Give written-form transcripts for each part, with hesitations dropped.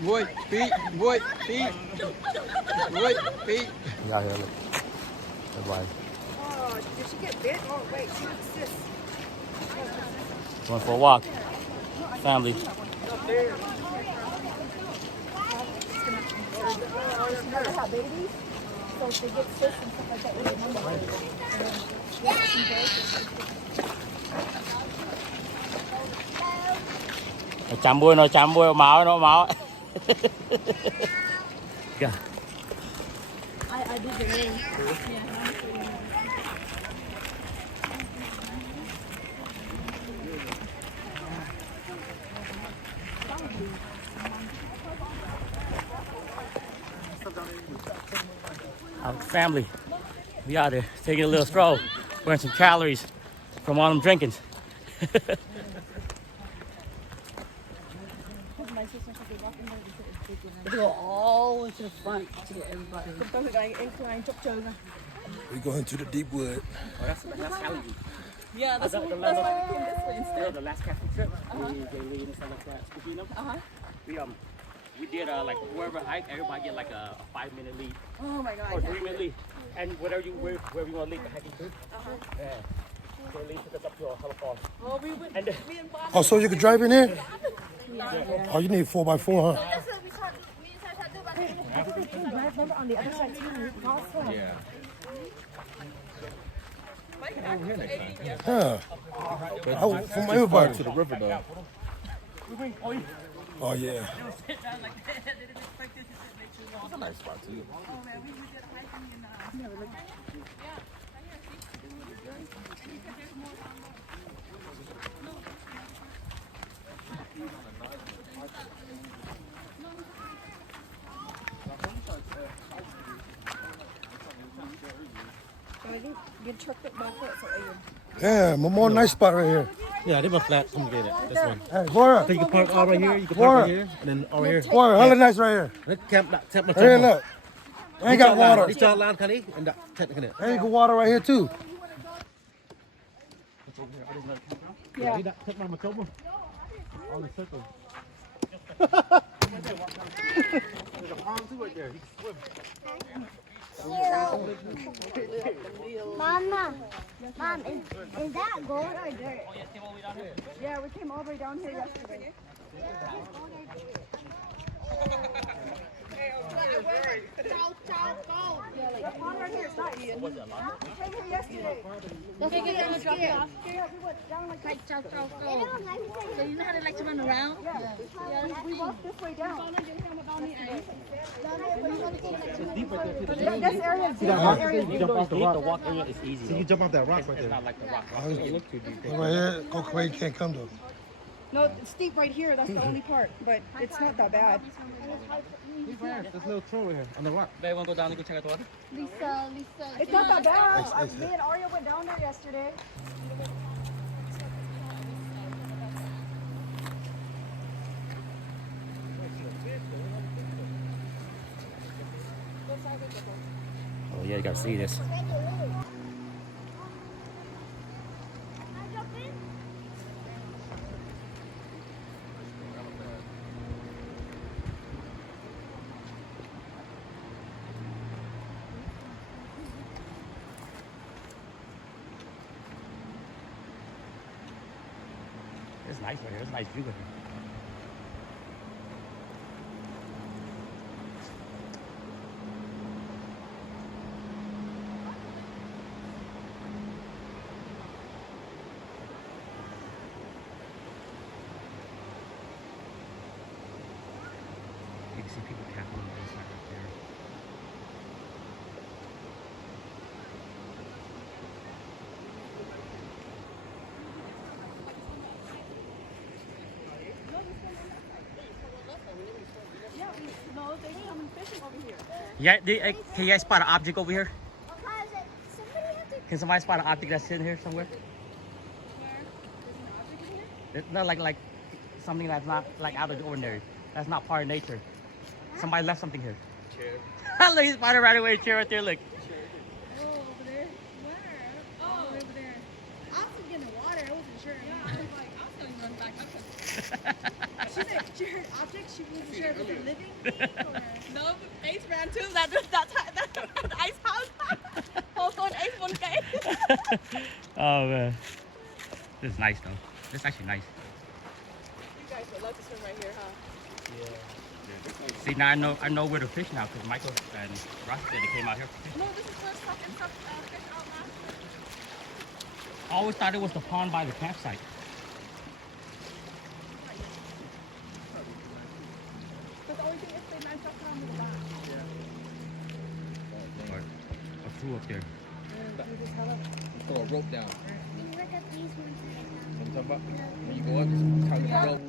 Vui, Yeah, here, look. That's why. Oh, did she get bit? Oh, wait, she was this. Going for a walk. Family. Have babies, so if they get sick and stuff like that, we remember. Nó chăm bôi máu máu. Yeah. I did the name. Our family, we out there taking a little stroll, burn some calories from all them drinkings. Go all the way to the front to get everybody. We going to the deep wood. Oh, that's how you. Yeah, that's what we came this way instead. The last camping trip, they lead and stuff like that. We did like whoever hike, everybody get like a 5-minute lead. Oh my God. Or 3-minute lead. And wherever you want to lead the hiking through. Yeah. So they took us up to a hellfall. Oh, we went. And Me and Bob. Oh, so you can drive in here? Oh, you need 4x4, huh? Remember on the other side too. yeah. Huh. From everybody. To the river though. Oh, yeah. It's a nice spot too. Yeah, more nice spot right here. Yeah, they were flat. Come get it. This one. Hey, Warrior. So you can park all right here. You can park right here, and then over here. Warrior, hella nice right here. Let's camp. Camp. Right here, look. Ain't got water. It's all land, Kali, and technically. Ain't got water right here, too. Yeah. Take my Matoba. On the circle. There's a pond too right there. You can swim. Mama, Mom, is that gold or dirt? Yeah, we came all the way down here yesterday. The pond right here is not Ian. We came here yesterday. That's Take it what and I'm drop it scared. off. Yeah, we went down like Like chow chow They go. don't like it. So you know how they like to run around? we walked this way down. This area is that area. You jump off the rock. The walk area is easy. So you jump off that rock right It's there. not like the rock. Look right here, go where you can't come to. No, it's steep right here. That's the only part, but it's not that bad. There's a little trail right here on the rock. They want to go down and go check out the water? Lisa. It's not that bad. Me and Arya went down there yesterday. Oh yeah, you gotta see this. It's nice right here. It's a nice view right here. You can see people camping on the other side right there. Yeah, can you guys spot an object over here? Can somebody spot an object that's sitting here somewhere? It's not like something that's not like out of the ordinary. That's not part of nature. Somebody left something here. Chair. Look, he spotted right away. Chair right there. Look. Oh, over there. Where? Oh, over there. I was getting water. She said she heard objects. She wasn't sure if it was living. No, Ace ran too. That ice house. Hold on, Ace one guy. Oh man, this is nice though. This is actually nice. You guys would love to swim right here, huh? See, now I know where to fish now because Michael and Ross said they came out here for fishing. No, this is where stuff and stuff fish out last. I always thought it was the pond by the campsite. But the only thing is they might stop on the back. Or a crew up there. Throw a rope down. Look at these ones. What I'm talking about? When you go up, just tie the rope.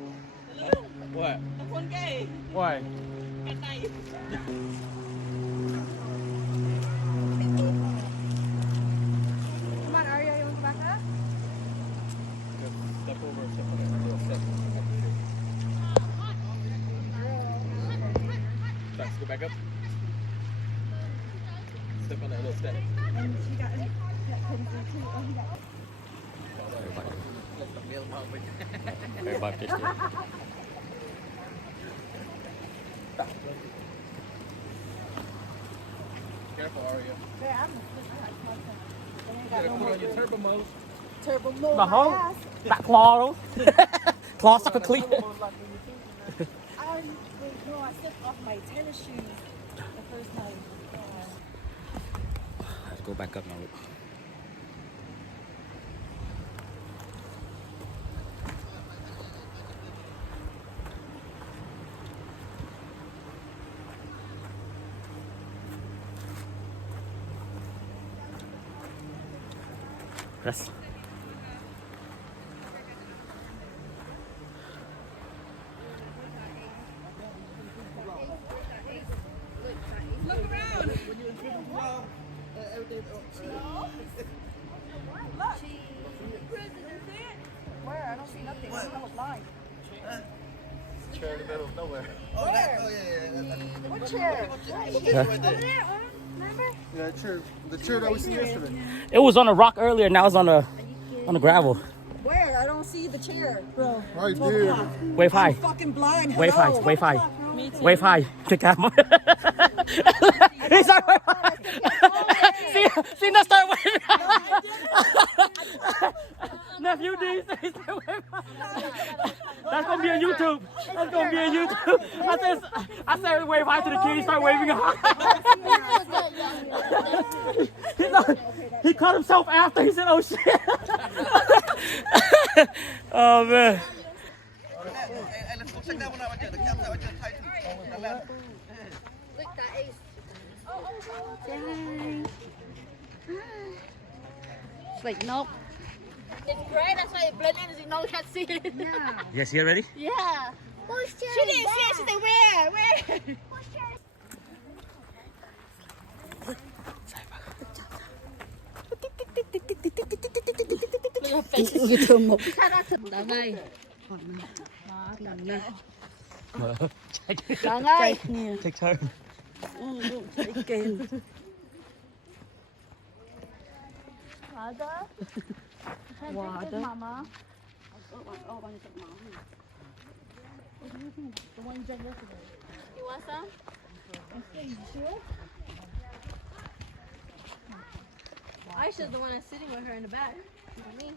What? One guy. Why? At night. Come on, Arya, you want to go back up? Step over, step on that little step. Thanks, go back up. Step on that little step. And she got that couldn't do too. Oh, he got Everybody fished it. Careful, Aria. there. I'm You gotta put on your turbo mode. turbo mode. The my whole ass. that claw, claw sucker clean. No, I slipped off my tennis shoes the first time. Let's go back up now. Yes. Look around. Where? I don't see nothing. I'm not blind. Chair in the middle of nowhere. What chair? Yeah, chair. The chair that we seen yesterday. It was on a rock earlier, now it's on the gravel. Where? I don't see the chair, bro. Right there. Wave high. Fucking blind. Wave high. Hello. Wave high. Wave high. Kick that. He's like, wave high. See, now start waving. Nephew D, he said wave high. That's gonna be on YouTube. That's gonna be on YouTube. I said wave high to the kid. He started waving high. He caught himself after. He said, "Oh shit." Oh man. Let's go check that one out right there. The campsite right there, tight to the left. Look, that is. It's like, nope. It's gray, that's why it blended in, so you know we can't see it. Yeah. Yes, you ready? Yeah. Who's chair She didn't see it, she said, where? Đã ngay. Take turn. Water. Mama. You want some? Aisha's the one that's sitting with her in the back. Not me.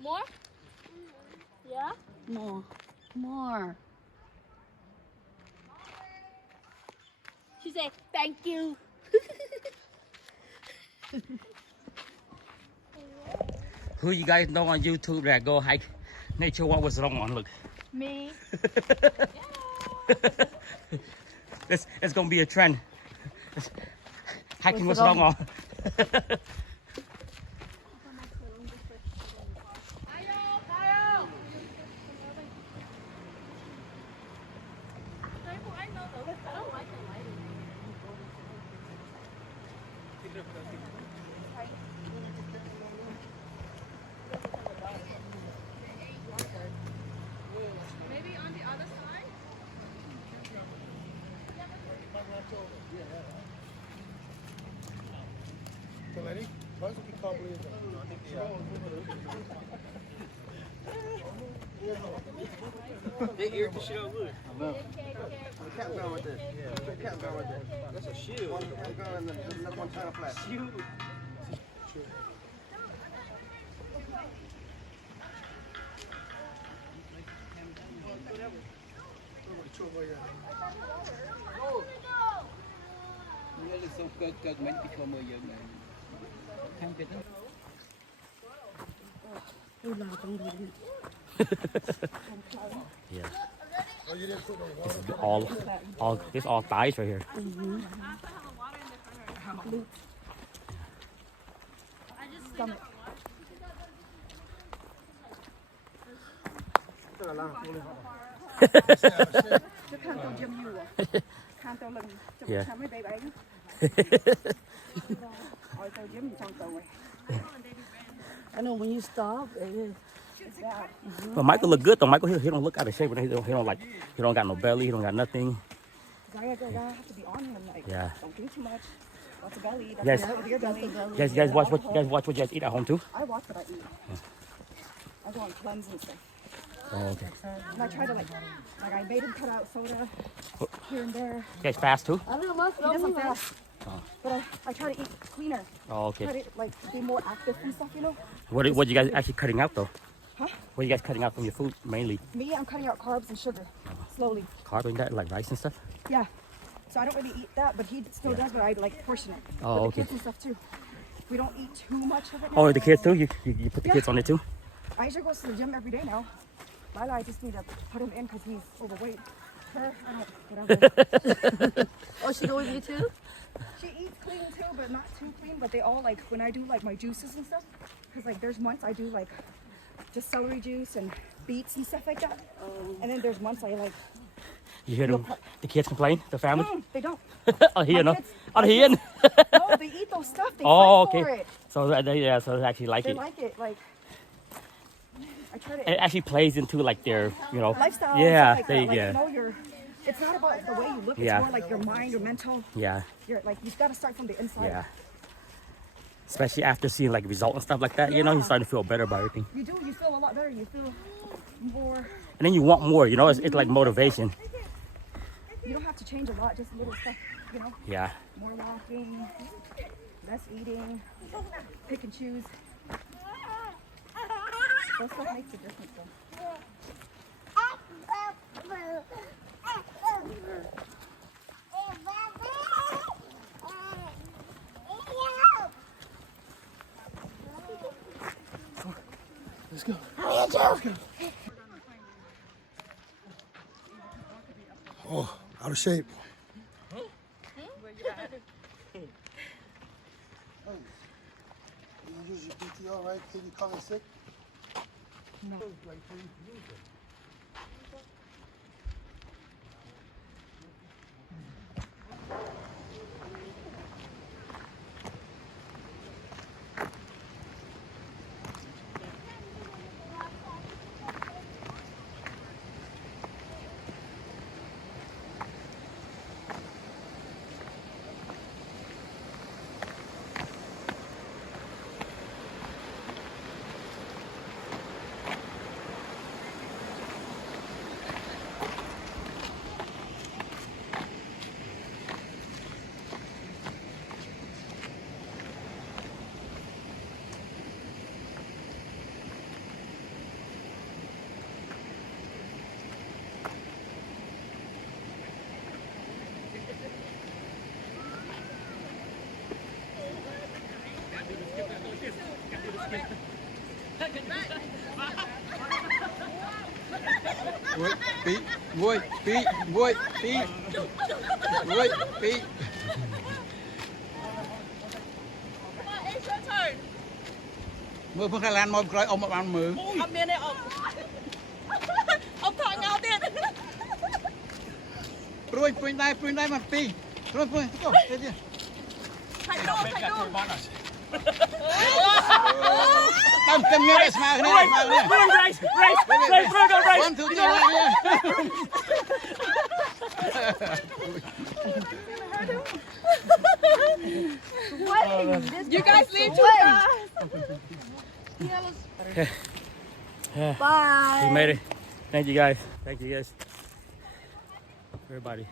More? Yeah? More. She said, thank you. Who you guys know on YouTube that go hike nature? What was wrong on? Look. Me. It's gonna be a trend. Hiking was wrong on. Maybe on the other side? They ear the shit out, look. Campground right there. Campground right there. That's a shield. One gun and another one China flag. Shield. Yeah. This all thighs right here. Stomach. Chứ khăn tôi dâm nhiều à. Khăn tôi lần Yeah. chăm mấy bé bé. Ôi tôi dâm trong tàu này. I know when you stop, it is. But Michael look good though. Michael, he don't look out of shape. He don't like. He don't got no belly. He don't got nothing. I have to be on him. Like, Yeah. don't drink too much. Lots of belly. That's Yes. with your belly. You guys watch what you guys eat at home too. I watch what I eat. I go on cleanse and stuff. Oh, okay. And I try to like I made him cut out soda here and there. You guys fast too. I don't know, He doesn't fast. But I try to eat cleaner. Oh, okay. Try to like be more active and stuff, you know? What you guys actually cutting out though? Huh? What are you guys cutting out from your food mainly? Me, I'm cutting out carbs and sugar. Slowly. Carboing that like rice and stuff. Yeah. So I don't really eat that, but he still does, but I like portion it. Oh, With the okay. kids and stuff too. We don't eat too much of it now. Oh, the kids too. You put the kids on it too. Aisha goes to the gym every day now. Lila, I just need to put him in because he's overweight. Her, I don't, whatever. Oh, she go with you too? She eats clean too, but not too clean. But they all like, when I do like my juices and stuff, because like there's months I do like just celery juice and beets and stuff like that. And then there's months I like, You hear them? The kids complain. The family. they don't. Oh, here My no. kids- Oh, my here. kids- No, they eat those stuff. They Oh, fight okay. for it. So so they actually like They it. like it. Like, I try to It actually plays into like their, lifestyle. Yeah, and stuff like they- that. Like, yeah. you know, it's not about the way you look. It's Yeah. more like your mind, your mental. Yeah, You're like, you've got to start from the inside. yeah. Especially after seeing like result and stuff like that, you're Yeah. starting to feel better about everything. You do. You feel a lot better. You feel more. And then you want more, it's like motivation. You don't have to change a lot. Just little stuff. You know, Yeah. more walking, less eating, pick and choose. That stuff makes a difference, though. Let's go. Oh, out of shape. You use your PTO, right? Can you call in sick? No. Beat, boy, beat, boy, beat, boy, beat. Come on, it's your turn. មើលផងខាឡានមកក្រោយអ៊ំអត់បានមើល អត់មានទេអ៊ំអ៊ំថតញ៉ៅទៀត ព្រួយដែរមកពីរព្រួយទៅទៀត ថៃដូថៃដូ តាមគ្នាស្មើគ្នា Race, race, race, race, race. 1 2 3 You guys leave too fast. We made it. Thank you guys. Thank you guys. Everybody.